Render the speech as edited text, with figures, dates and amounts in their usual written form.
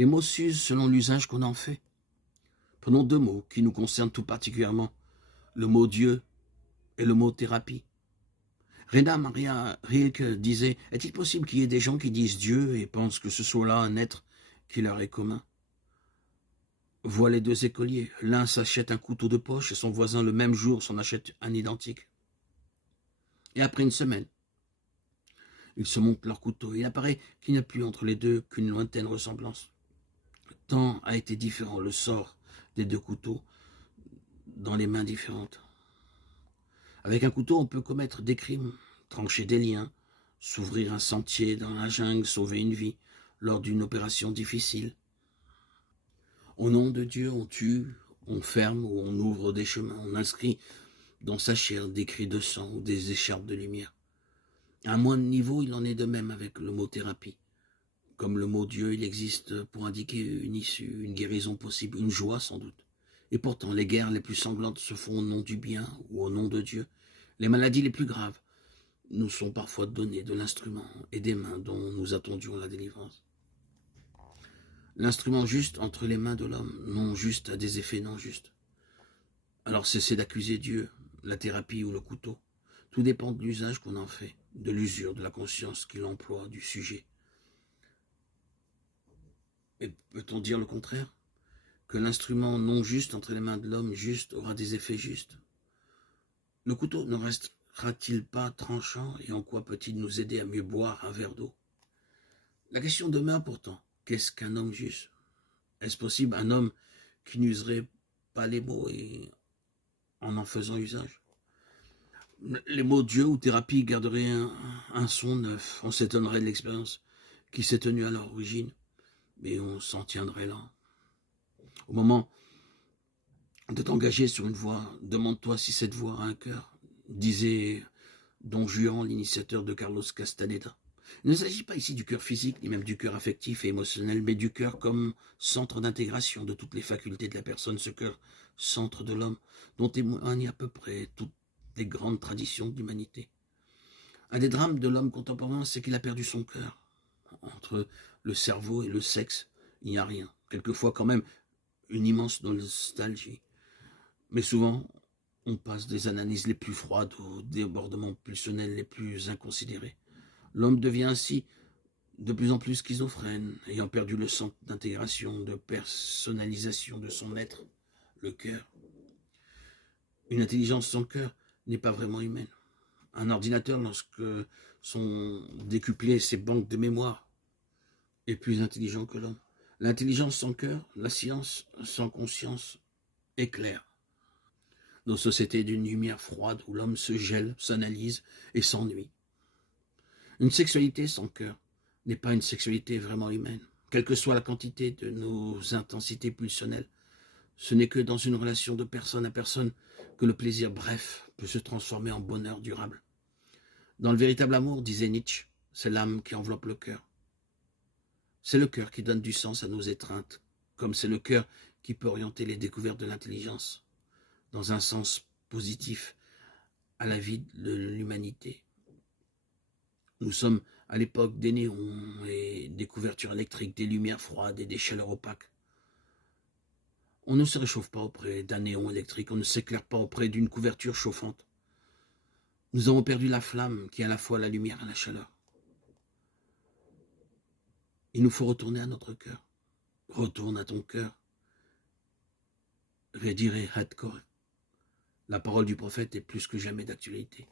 Les mots s'usent selon l'usage qu'on en fait. Prenons deux mots qui nous concernent tout particulièrement, le mot Dieu et le mot thérapie. Rena Maria Rilke disait « Est-il possible qu'il y ait des gens qui disent Dieu et pensent que ce soit là un être qui leur est commun ?» Vois les deux écoliers, l'un s'achète un couteau de poche et son voisin le même jour s'en achète un identique. Et après une semaine, ils se montrent leur couteau et il apparaît qu'il n'y a plus entre les deux qu'une lointaine ressemblance. Tant a été différent le sort des deux couteaux dans les mains différentes. Avec un couteau, on peut commettre des crimes, trancher des liens, s'ouvrir un sentier dans la jungle, sauver une vie lors d'une opération difficile. Au nom de Dieu, on tue, on ferme ou on ouvre des chemins, on inscrit dans sa chair des cris de sang ou des écharpes de lumière. À un moindre niveau, il en est de même avec le mot thérapie. Comme le mot Dieu, il existe pour indiquer une issue, une guérison possible, une joie sans doute. Et pourtant, les guerres les plus sanglantes se font au nom du bien ou au nom de Dieu. Les maladies les plus graves nous sont parfois données de l'instrument et des mains dont nous attendions la délivrance. L'instrument juste entre les mains de l'homme, non juste a des effets non justes. Alors cessez d'accuser Dieu, la thérapie ou le couteau. Tout dépend de l'usage qu'on en fait, de l'usure, de la conscience qu'il emploie, du sujet. Et peut-on dire le contraire? Que l'instrument non juste entre les mains de l'homme juste aura des effets justes? Le couteau ne restera-t-il pas tranchant et en quoi peut-il nous aider à mieux boire un verre d'eau? La question demeure pourtant, qu'est-ce qu'un homme juste? Est-ce possible un homme qui n'userait pas les mots et en faisant usage? Les mots Dieu ou thérapie garderaient un son neuf. On s'étonnerait de l'expérience qui s'est tenue à l'origine, mais on s'en tiendrait là. Au moment de t'engager sur une voie, demande-toi si cette voie a un cœur, disait Don Juan, l'initiateur de Carlos Castaneda. Il ne s'agit pas ici du cœur physique, ni même du cœur affectif et émotionnel, mais du cœur comme centre d'intégration de toutes les facultés de la personne, ce cœur centre de l'homme, dont témoignent à peu près toutes les grandes traditions d'humanité. Un des drames de l'homme contemporain, c'est qu'il a perdu son cœur. Entre le cerveau et le sexe, il n'y a rien. Quelquefois quand même, une immense nostalgie. Mais souvent, on passe des analyses les plus froides aux débordements pulsionnels les plus inconsidérés. L'homme devient ainsi de plus en plus schizophrène, ayant perdu le centre d'intégration, de personnalisation de son être, le cœur. Une intelligence sans cœur n'est pas vraiment humaine. Un ordinateur, lorsque sont décuplées ses banques de mémoire, est plus intelligent que l'homme. L'intelligence sans cœur, la science sans conscience éclaire. Nos sociétés d'une lumière froide où l'homme se gèle, s'analyse et s'ennuie. Une sexualité sans cœur n'est pas une sexualité vraiment humaine. Quelle que soit la quantité de nos intensités pulsionnelles, ce n'est que dans une relation de personne à personne que le plaisir bref peut se transformer en bonheur durable. Dans le véritable amour, disait Nietzsche, c'est l'âme qui enveloppe le cœur. C'est le cœur qui donne du sens à nos étreintes, comme c'est le cœur qui peut orienter les découvertes de l'intelligence dans un sens positif à la vie de l'humanité. Nous sommes à l'époque des néons et des couvertures électriques, des lumières froides et des chaleurs opaques. On ne se réchauffe pas auprès d'un néon électrique, on ne s'éclaire pas auprès d'une couverture chauffante. Nous avons perdu la flamme qui est à la fois la lumière et la chaleur. Il nous faut retourner à notre cœur. Retourne à ton cœur. Redire Hadkor. La parole du prophète est plus que jamais d'actualité.